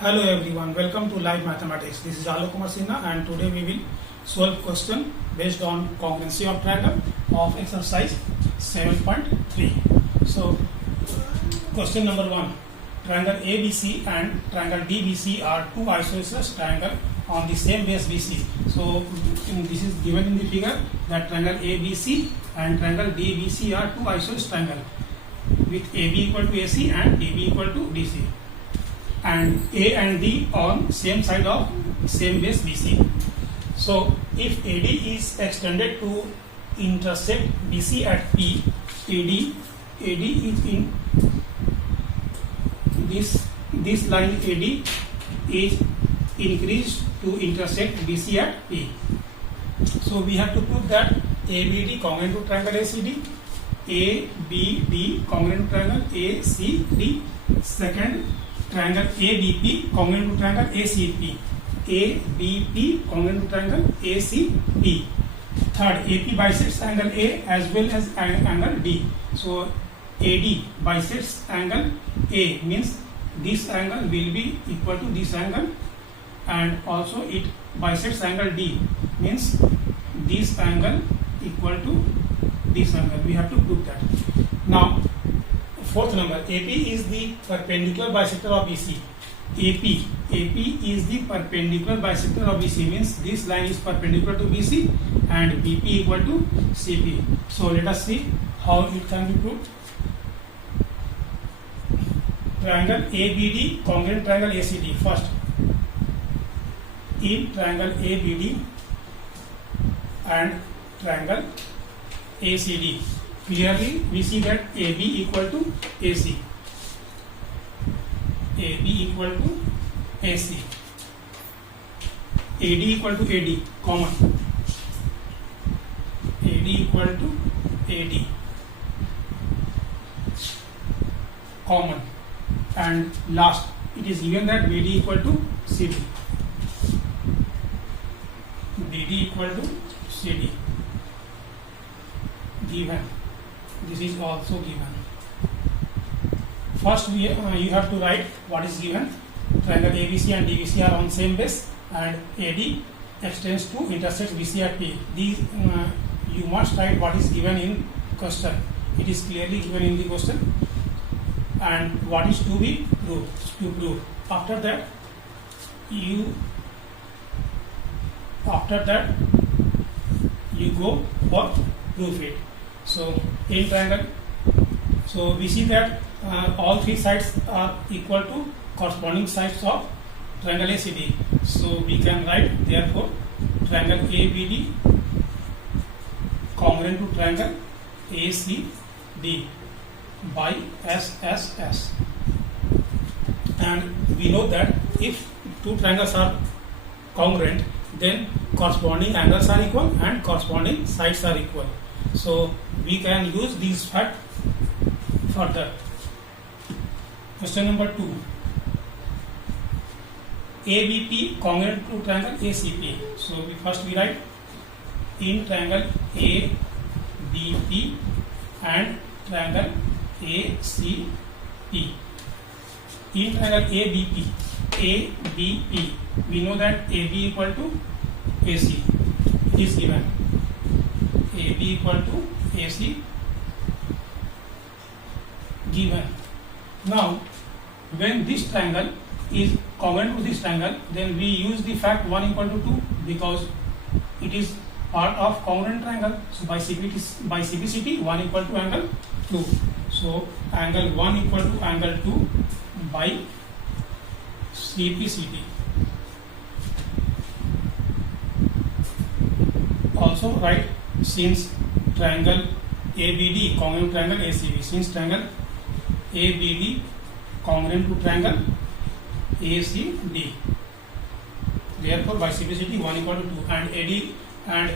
Hello everyone, welcome to Live Mathematics. This is Alok Kumar Sinha and today we will solve question based on congruency of triangle of exercise 7.3. So question number 1. Triangle ABC and triangle DBC are two isosceles triangle on the same base BC. So this is given in the figure that triangle ABC and triangle DBC are two isosceles triangle with AB equal to AC and DB equal to DC. And A and D on same side of same base BC. So if AD is extended to intersect BC at P, AD is in this line AD is increased to intersect BC at P. So we have to prove that ABD congruent to triangle ACD, ABD congruent to triangle ACD, second triangle ABP congruent to triangle ACP, ABP congruent to triangle ACP, third AP bisects angle A as well as angle D. So AD bisects angle A means this angle will be equal to this angle, and also it bisects angle D means this angle equal to this angle. We have to prove that. Now fourth number, AP is the perpendicular bisector of BC. AP is the perpendicular bisector of BC means this line is perpendicular to BC and BP equal to CP. So let us see how it can be proved. Triangle ABD congruent triangle ACD. First, in triangle ABD and triangle ACD, clearly we see that AB equal to AC, AB equal to AC, AD equal to AD, common, AD equal to AD, common, and last it is given that BD equal to CD, BD equal to CD, given. This is also given. First you have to write what is given. Triangle ABC and DBC are on same base and AD extends to intersect BC at P. These you must write what is given in question. It is clearly given in the question, and what is to be proved. After that you go for proof it. So in triangle, so we see that all three sides are equal to corresponding sides of triangle ACD. So we can write therefore triangle ABD congruent to triangle ACD by SSS. And we know that if two triangles are congruent, then corresponding angles are equal and corresponding sides are equal. So we can use these facts further. Question number 2. ABP congruent to triangle ACP. So we write in triangle ABP and triangle ACP. In triangle ABP, we know that AB equal to AC. It is given. AB equal to AC given. Now when this triangle is congruent to this triangle, then we use the fact 1 equal to 2 because it is part of congruent triangle. So by CPCT 1 equal to angle 2. So angle 1 equal to angle 2 by CPCT. Also write since triangle ABD congruent to triangle ACB, since triangle ABD congruent to triangle ACD, therefore by CPCT 1 equal to 2 and AD and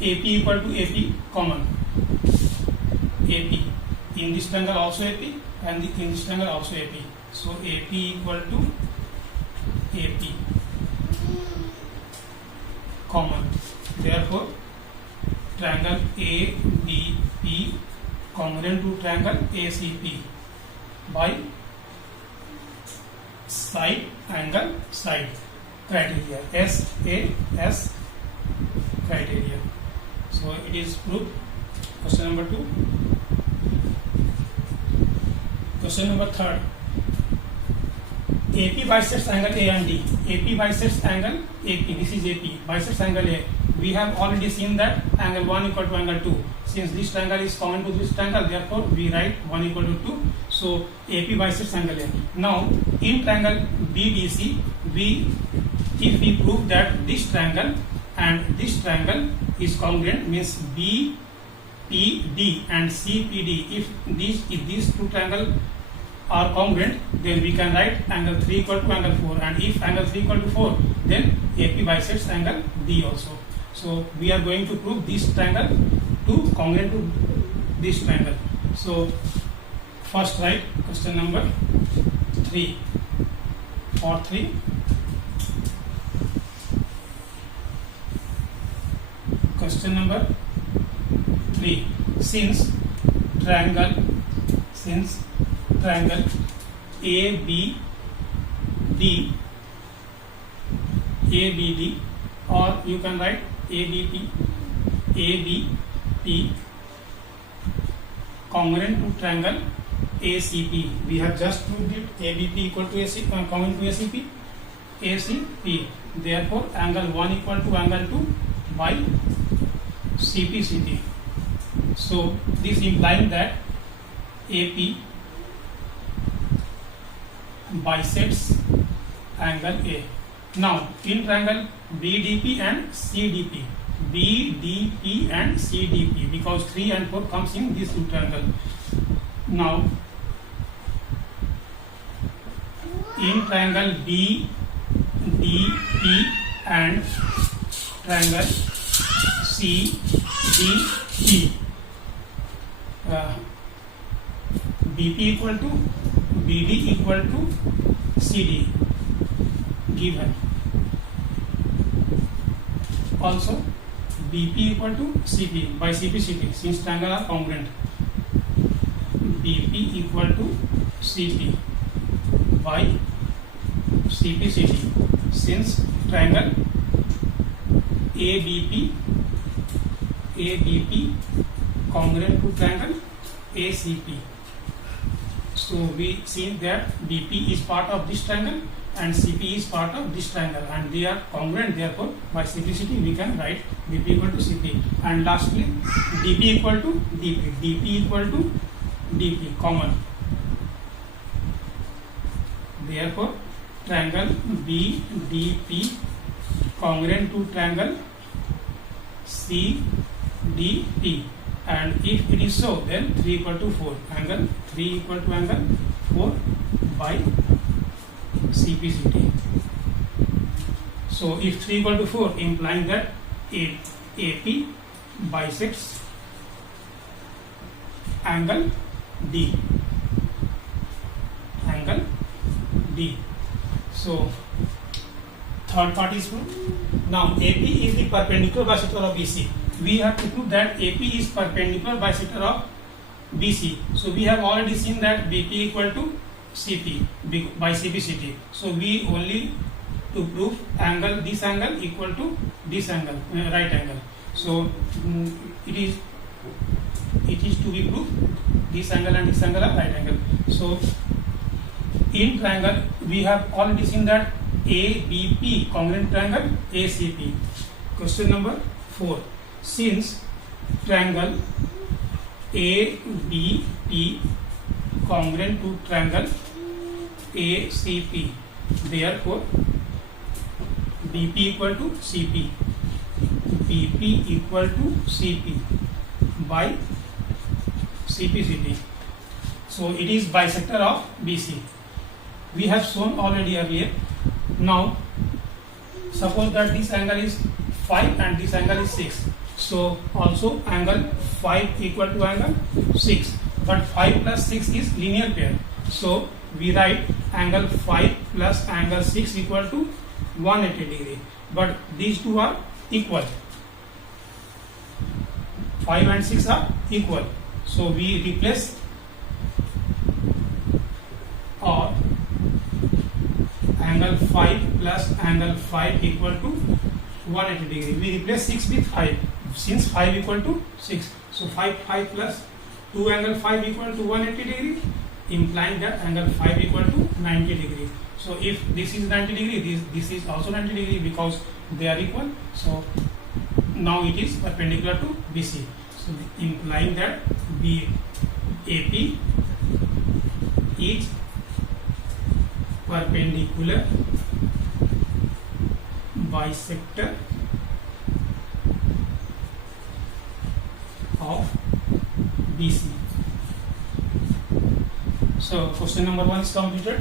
AP equal to AP, common, AP in this triangle also AP and in this triangle also AP. So AP equal to AP, common, therefore triangle ABP congruent to triangle ACP by side angle side criteria, SAS criteria. So it is proved. Question number 2. Question number 3. AP bisects angle A and D. AP bisects angle AP. This is AP. Bisects angle A. We have already seen that angle 1 equal to angle 2. Since this triangle is common to this triangle, therefore we write 1 equal to 2. So AP bisects angle A. Now in triangle BDC, if we prove that this triangle and this triangle is congruent, means BPD and CPD. If these two triangles are congruent, then we can write angle 3 equal to angle 4, and if angle 3 equal to 4, then AP bisects angle D also. So we are going to prove this triangle to congruent to this triangle. So first write question number 3. For 3, question number 3. Since triangle ABD, or you can write ABP congruent to triangle ACP. We have just proved it. ABP equal to AC, congruent to ACP. Therefore angle 1 equal to angle 2 by CP. So this implying that AP bisects angle A. Now in triangle BDP and CDP, because 3 and 4 comes in this two triangle. Now in triangle BDP and triangle CDP, BP equal to BD equal to CD given. Also BP equal to CP by CPCT, since triangle are congruent. BP equal to CP by CPCT, since triangle ABP congruent to triangle ACP. So we see that BP is part of this triangle and CP is part of this triangle, and they are congruent. Therefore by CPCT we can write BP equal to CP. And lastly DP equal to DP equal to DP common. Therefore triangle BDP congruent to triangle CDP, and if it is so, then 3 equal to 4, angle 3 equal to angle 4 by CPCT. So if 3 equal to 4, implying that AP bisects angle D. So third part is proved. Now AP is the perpendicular bisector of BC. We have to prove that AP is perpendicular bisector of BC. So we have already seen that BP equal to CP by CPCT. So we only to prove angle, this angle equal to this angle, right angle. So it is to be proved this angle and this angle are right angle. So in triangle we have already seen that ABP congruent triangle ACP. Question number 4. Since triangle ABP congruent to triangle ACP, therefore BP equal to CP, BP equal to CP by CPCT. So it is bisector of BC. We have shown already earlier. Now suppose that this angle is 5 and this angle is 6. So also angle 5 equal to angle 6. But 5 plus 6 is linear pair. So we write angle 5 plus angle 6 equal to 180 degree. But these two are equal. 5 and 6 are equal. So we replace, or angle 5 plus angle 5 equal to 180 degree. We replace 6 with 5 since 5 equal to 6. So 5 plus 2 angle 5 equal to 180 degree, implying that angle 5 equal to 90 degree. So if this is 90 degree, this is also 90 degree because they are equal. So now it is perpendicular to BC. So implying that AP is perpendicular bisector of BC. So question number 1 is completed.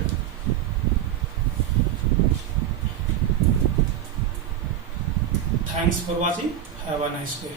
Thanks for watching. Have a nice day.